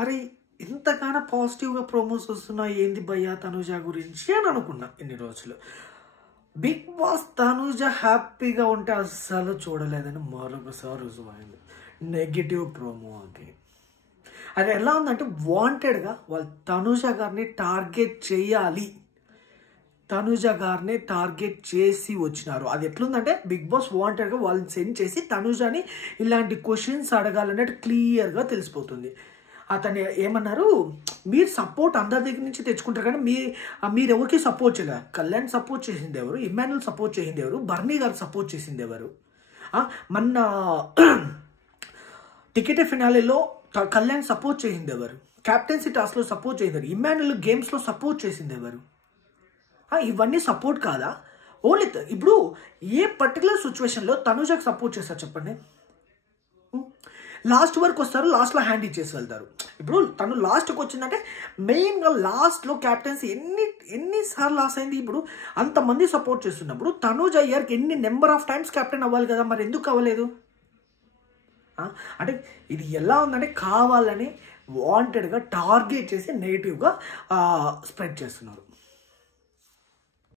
అరే ఇంతగానో పాజిటివ్గా ప్రోమోస్ వస్తున్నాయి ఏంది భయ్యా తనుజ గురించి అని అనుకున్నా ఇన్ని రోజులు. బిగ్ బాస్ తనుజ హ్యాపీగా ఉంటే అస్సలు చూడలేదని మరొకసారి రుజువైంది. నెగిటివ్ ప్రోమో అది ఎలా ఉందంటే వాంటెడ్గా వాళ్ళు తనుజ గారిని టార్గెట్ చేయాలి, తనుజ గారిని టార్గెట్ చేసి వచ్చినారు. అది ఎట్లుందంటే బిగ్ బాస్ వాంటెడ్గా వాళ్ళని సెండ్ చేసి తనుజని ఇలాంటి క్వశ్చన్స్ అడగాలన్నట్టు క్లియర్గా తెలిసిపోతుంది. అతను ఏమన్నారు, మీరు సపోర్ట్ అందరి దగ్గర నుంచి తెచ్చుకుంటారు కానీ మీరు ఎవరికి సపోర్ట్ చేయలేదు. కళ్యాణ్ సపోర్ట్ చేసింది ఎవరు, ఇమ్మాన్యుల్ సపోర్ట్ చేసింది ఎవరు, బర్నీ గారు సపోర్ట్ చేసింది ఎవరు? మొన్న టికెట్ ఫినాలేలో కళ్యాణ్ సపోర్ట్ చేసింది ఎవరు, క్యాప్టెన్సీ టాస్క్లో సపోర్ట్ చేసింది ఎవరు, ఇమ్మాన్యుల్ గేమ్స్లో సపోర్ట్ చేసింది ఎవరు? ఇవన్నీ సపోర్ట్ కాదా? ఓన్లీ ఇప్పుడు ఏ పర్టికులర్ సిచ్యువేషన్లో తనుజకు సపోర్ట్ చేస్తారు చెప్పండి? లాస్ట్ వరకు వస్తారు, లాస్ట్లో హ్యాండ్ ఇచ్చేసి వెళ్తారు. ఇప్పుడు తను లాస్ట్కి వచ్చిందంటే మెయిన్గా లాస్ట్లో క్యాప్టెన్సీ ఎన్నిసార్లు లాస్ అయింది. ఇప్పుడు అంతమంది సపోర్ట్ చేస్తున్నప్పుడు తనుజ అయ్యార్కి ఎన్ని నెంబర్ ఆఫ్ టైమ్స్ కెప్టెన్ అవ్వాలి కదా, మరి ఎందుకు అవ్వలేదు? అంటే ఇది ఎలా ఉందంటే కావాలని వాంటెడ్గా టార్గెట్ చేసి నెగిటివ్గా స్ప్రెడ్ చేస్తున్నారు.